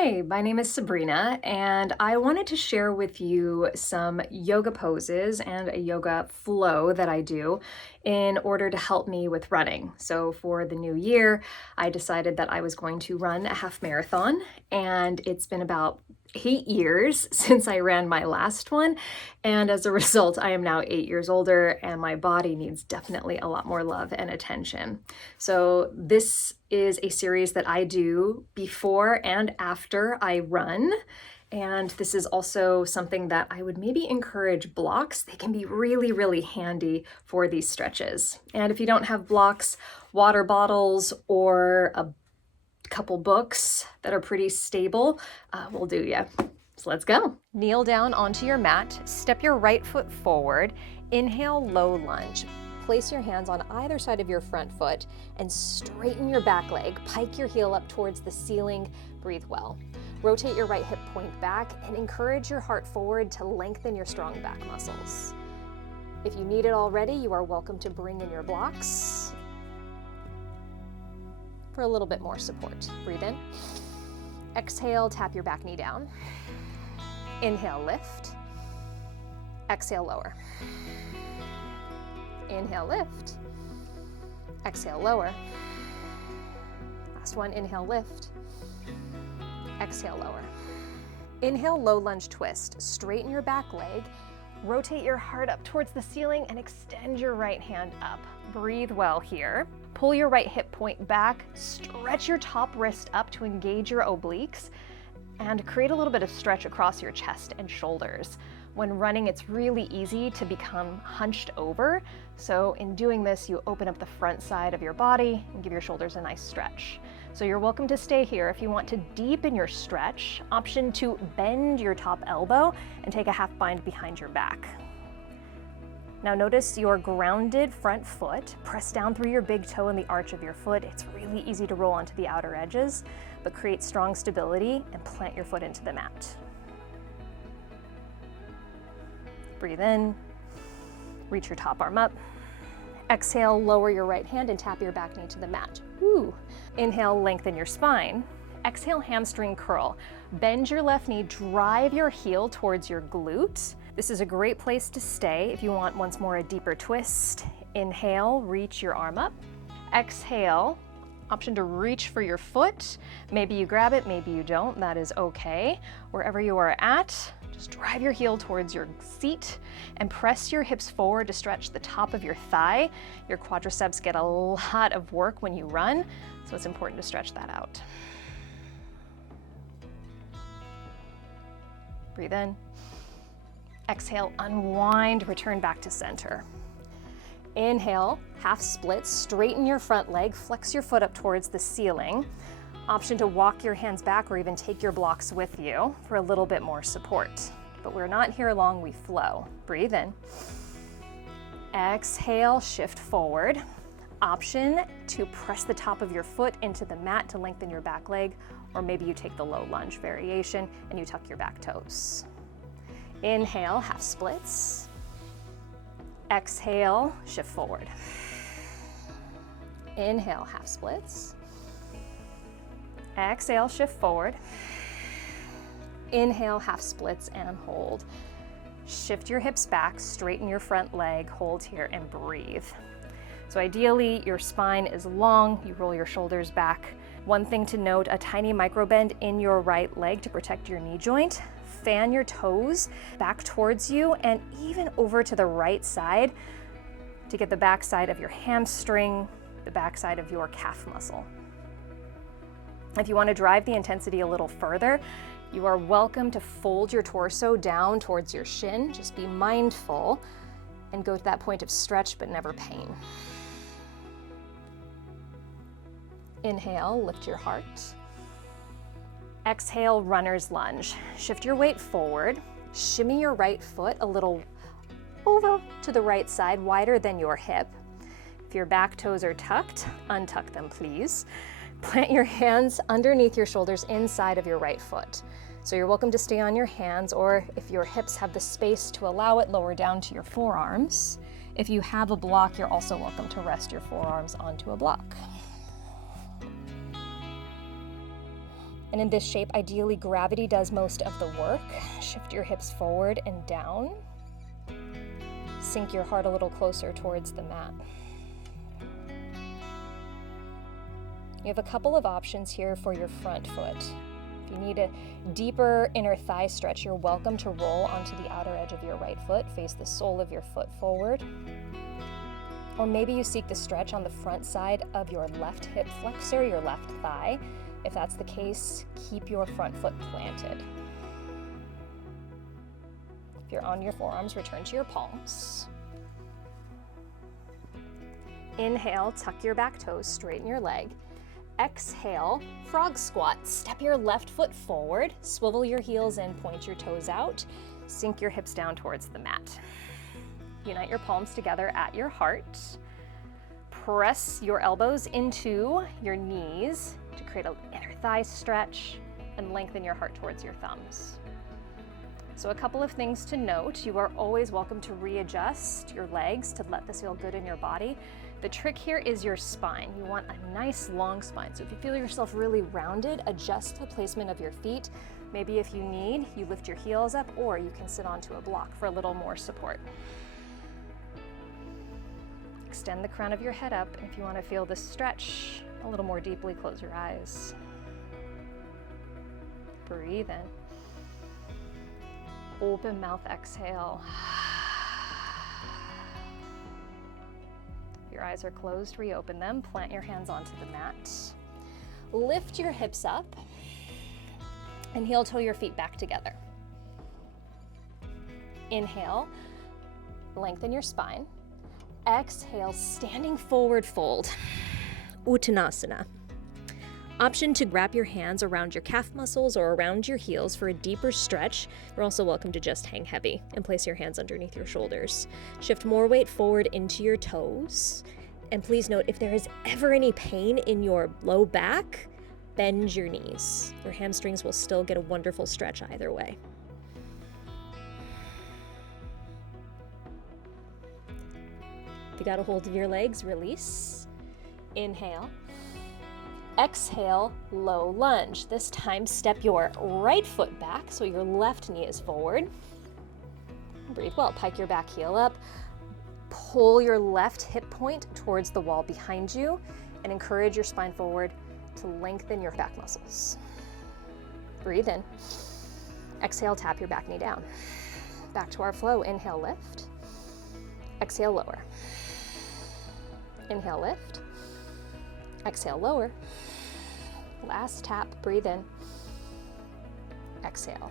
Hi, my name is Sabrina, and I wanted to share with you some yoga poses and a yoga flow that I do in order to help me with running. So, for the new year, I decided that I was going to run a half marathon, and it's been about 8 years since I ran my last one. And as a result, I am now 8 years older, and my body needs definitely a lot more love and attention. So, this is a series that I do before and after I run. And this is also something that I would maybe encourage blocks. They can be really, really handy for these stretches. And if you don't have blocks, water bottles or a couple books that are pretty stable will do ya. So let's go. Kneel down onto your mat, step your right foot forward, inhale, low lunge. Place your hands on either side of your front foot and straighten your back leg. Pike your heel up towards the ceiling. Breathe well. Rotate your right hip point back and encourage your heart forward to lengthen your strong back muscles. If you need it already, you are welcome to bring in your blocks for a little bit more support. Breathe in. Exhale, tap your back knee down. Inhale, lift. Exhale, lower. Inhale, lift. Exhale, lower. Last one, inhale, lift. Exhale, lower. Inhale, low lunge twist. Straighten your back leg. Rotate your heart up towards the ceiling and extend your right hand up. Breathe well here. Pull your right hip point back. Stretch your top wrist up to engage your obliques and create a little bit of stretch across your chest and shoulders. When running, it's really easy to become hunched over. So in doing this, you open up the front side of your body and give your shoulders a nice stretch. So you're welcome to stay here. If you want to deepen your stretch, option to bend your top elbow and take a half bind behind your back. Now notice your grounded front foot. Press down through your big toe in the arch of your foot. It's really easy to roll onto the outer edges, but create strong stability and plant your foot into the mat. Breathe in, reach your top arm up. Exhale, lower your right hand and tap your back knee to the mat. Woo. Inhale, lengthen your spine. Exhale, hamstring curl. Bend your left knee, drive your heel towards your glute. This is a great place to stay if you want once more a deeper twist. Inhale, reach your arm up. Exhale, option to reach for your foot. Maybe you grab it, maybe you don't, that is okay. Wherever you are at, just drive your heel towards your seat and press your hips forward to stretch the top of your thigh. Your quadriceps get a lot of work when you run, so it's important to stretch that out. Breathe in. Exhale, unwind, return back to center. Inhale, half split, straighten your front leg, flex your foot up towards the ceiling. Option to walk your hands back or even take your blocks with you for a little bit more support. But we're not here long, we flow. Breathe in. Exhale, shift forward. Option to press the top of your foot into the mat to lengthen your back leg, or maybe you take the low lunge variation and you tuck your back toes. Inhale, half splits. Exhale, shift forward. Inhale, half splits. Exhale, shift forward. Inhale, half splits and hold. Shift your hips back, straighten your front leg, hold here and breathe. So ideally, your spine is long, you roll your shoulders back. One thing to note, a tiny micro bend in your right leg to protect your knee joint. Fan your toes back towards you and even over to the right side to get the back side of your hamstring, the back side of your calf muscle. If you want to drive the intensity a little further, you are welcome to fold your torso down towards your shin. Just be mindful and go to that point of stretch but never pain. Inhale, lift your heart. Exhale, runner's lunge. Shift your weight forward. Shimmy your right foot a little over to the right side, wider than your hip. If your back toes are tucked, untuck them, please. Plant your hands underneath your shoulders inside of your right foot. So you're welcome to stay on your hands, or if your hips have the space to allow it, lower down to your forearms. If you have a block, you're also welcome to rest your forearms onto a block. And in this shape, ideally gravity does most of the work. Shift your hips forward and down. Sink your heart a little closer towards the mat. You have a couple of options here for your front foot. If you need a deeper inner thigh stretch, you're welcome to roll onto the outer edge of your right foot, face the sole of your foot forward. Or maybe you seek the stretch on the front side of your left hip flexor, your left thigh. If that's the case, keep your front foot planted. If you're on your forearms, return to your palms. Inhale, tuck your back toes, straighten your leg. Exhale, frog squat. Step your left foot forward, swivel your heels in, point your toes out, sink your hips down towards the mat. Unite your palms together at your heart. Press your elbows into your knees to create an inner thigh stretch and lengthen your heart towards your thumbs. So a couple of things to note. You are always welcome to readjust your legs to let this feel good in your body. The trick here is your spine. You want a nice long spine. So if you feel yourself really rounded, adjust the placement of your feet. Maybe if you need, you lift your heels up, or you can sit onto a block for a little more support. Extend the crown of your head up, and if you want to feel this stretch a little more deeply, close your eyes. Breathe in. Open mouth, exhale. Your eyes are closed, reopen them, plant your hands onto the mat. Lift your hips up and heel toe your feet back together. Inhale, lengthen your spine. Exhale, standing forward fold, Uttanasana. Option to wrap your hands around your calf muscles or around your heels for a deeper stretch. You're also welcome to just hang heavy and place your hands underneath your shoulders. Shift more weight forward into your toes. And please note, if there is ever any pain in your low back, bend your knees. Your hamstrings will still get a wonderful stretch either way. If you got a hold of your legs, release. Inhale. Exhale, low lunge. This time, step your right foot back so your left knee is forward. Breathe well. Pike your back heel up. Pull your left hip point towards the wall behind you and encourage your spine forward to lengthen your back muscles. Breathe in. Exhale, tap your back knee down. Back to our flow. Inhale, lift. Exhale, lower. Inhale, lift. Exhale, lower. Last tap, breathe in. Exhale.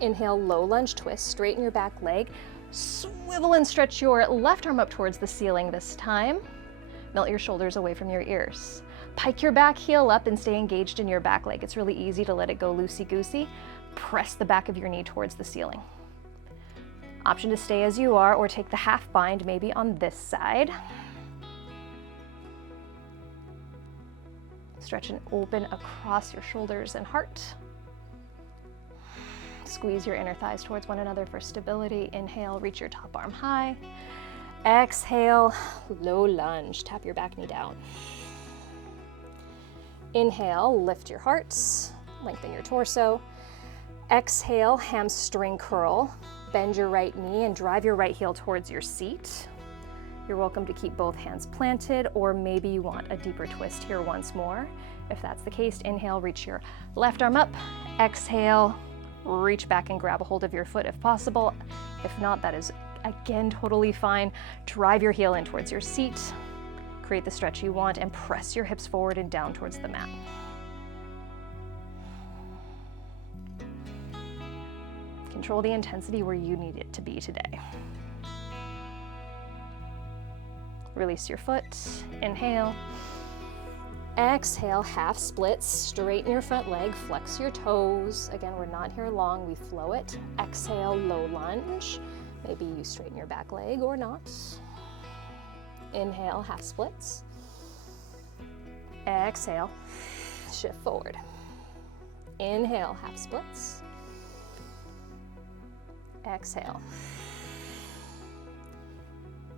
Inhale, low lunge twist, straighten your back leg. Swivel and stretch your left arm up towards the ceiling this time. Melt your shoulders away from your ears. Pike your back heel up and stay engaged in your back leg. It's really easy to let it go loosey-goosey. Press the back of your knee towards the ceiling. Option to stay as you are or take the half bind maybe on this side. Stretch and open across your shoulders and heart. Squeeze your inner thighs towards one another for stability. Inhale, reach your top arm high. Exhale, low lunge. Tap your back knee down. Inhale, lift your hearts, lengthen your torso. Exhale, hamstring curl. Bend your right knee and drive your right heel towards your seat. You're welcome to keep both hands planted, or maybe you want a deeper twist here once more. If that's the case, inhale, reach your left arm up. Exhale, reach back and grab a hold of your foot if possible. If not, that is again totally fine. Drive your heel in towards your seat. Create the stretch you want and press your hips forward and down towards the mat. Control the intensity where you need it to be today. Release your foot, inhale. Exhale, half splits, straighten your front leg, flex your toes. Again, we're not here long, we flow it. Exhale, low lunge. Maybe you straighten your back leg or not. Inhale, half splits. Exhale, shift forward. Inhale, half splits. Exhale.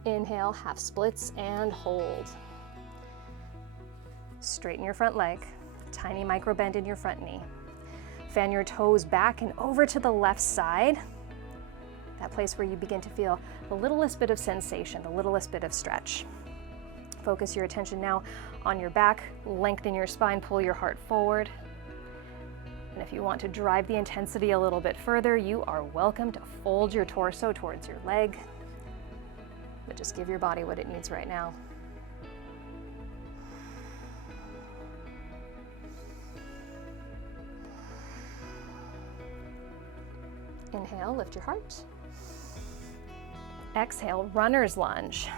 Inhale, half splits and hold. Straighten your front leg, Tiny micro bend in your front knee. Fan your toes back and over to the left side. That place where you begin to feel the littlest bit of sensation, the littlest bit of stretch. Focus your attention now on your back, lengthen your spine, pull your heart forward. And if you want to drive the intensity a little bit further, you are welcome to fold your torso towards your leg, but just give your body what it needs right now. Inhale, lift your heart. Exhale, runner's lunge.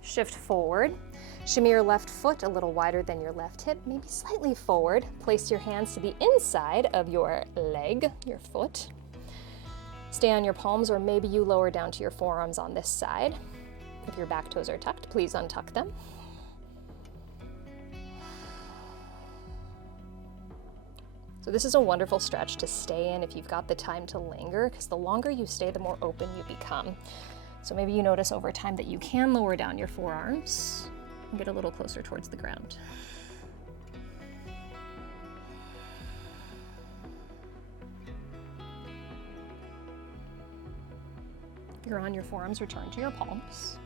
Shift forward. Shimmy your left foot a little wider than your left hip, maybe slightly forward. Place your hands to the inside of your leg, your foot. Stay on your palms, or maybe you lower down to your forearms on this side. If your back toes are tucked, please untuck them. So this is a wonderful stretch to stay in if you've got the time to linger, because the longer you stay, the more open you become. So maybe you notice over time that you can lower down your forearms and get a little closer towards the ground. If you're on your forearms, return to your palms.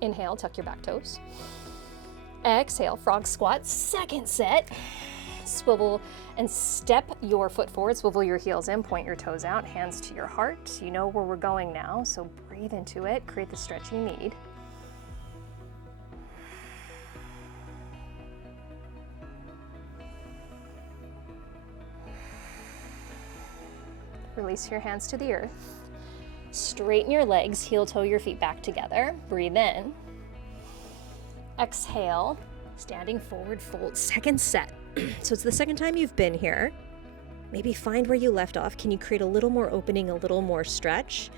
Inhale, tuck your back toes. Exhale, frog squat, second set. Swivel and step your foot forward, swivel your heels in, point your toes out, hands to your heart. You know where we're going now, so breathe into it, create the stretch you need. Release your hands to the earth. Straighten your legs, heel toe your feet back together. Breathe in. Exhale, standing forward fold, second set. So it's the second time you've been here. Maybe find where you left off. Can you create a little more opening, a little more stretch?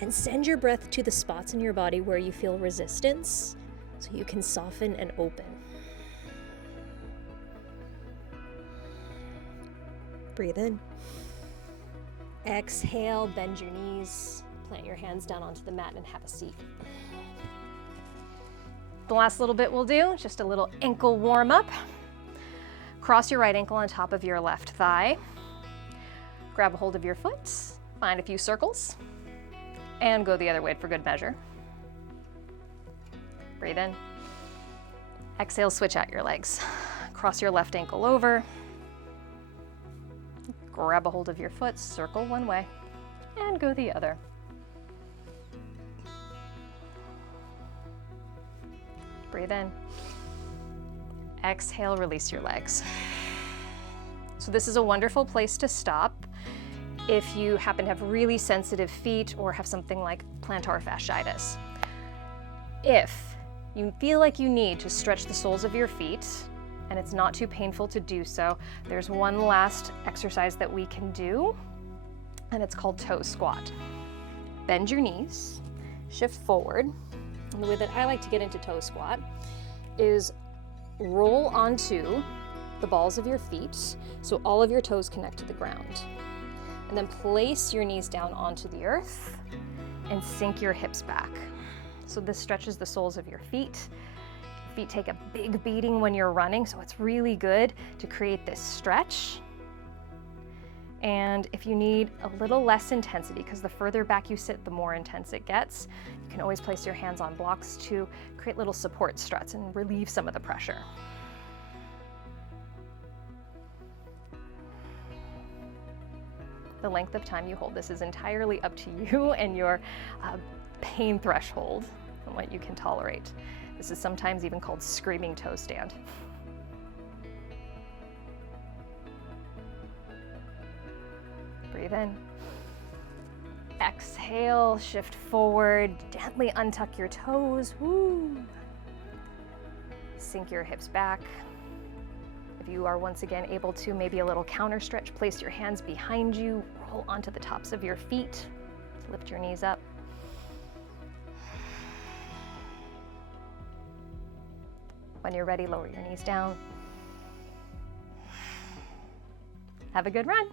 And send your breath to the spots in your body where you feel resistance so you can soften and open. Breathe in. Exhale, bend your knees, plant your hands down onto the mat and have a seat. The last little bit we'll do, just a little ankle warm up. Cross your right ankle on top of your left thigh. Grab a hold of your foot, find a few circles, and go the other way for good measure. Breathe in. Exhale, switch out your legs. Cross your left ankle over. Grab a hold of your foot, circle one way, and go the other. Breathe in. Exhale, release your legs. So this is a wonderful place to stop if you happen to have really sensitive feet or have something like plantar fasciitis. If you feel like you need to stretch the soles of your feet and it's not too painful to do so, there's one last exercise that we can do, and it's called toe squat. Bend your knees, shift forward. And the way that I like to get into toe squat is roll onto the balls of your feet so all of your toes connect to the ground. And then place your knees down onto the earth and sink your hips back. So this stretches the soles of your feet. Feet take a big beating when you're running, so it's really good to create this stretch. And if you need a little less intensity, because the further back you sit, the more intense it gets, you can always place your hands on blocks to create little support struts and relieve some of the pressure. The length of time you hold this is entirely up to you and your pain threshold and what you can tolerate. This is sometimes even called screaming toe stand. Breathe in. Exhale, shift forward, gently untuck your toes. Woo. Sink your hips back. If you are once again able to, maybe a little counter stretch, place your hands behind you, roll onto the tops of your feet, lift your knees up. When you're ready, lower your knees down. Have a good run.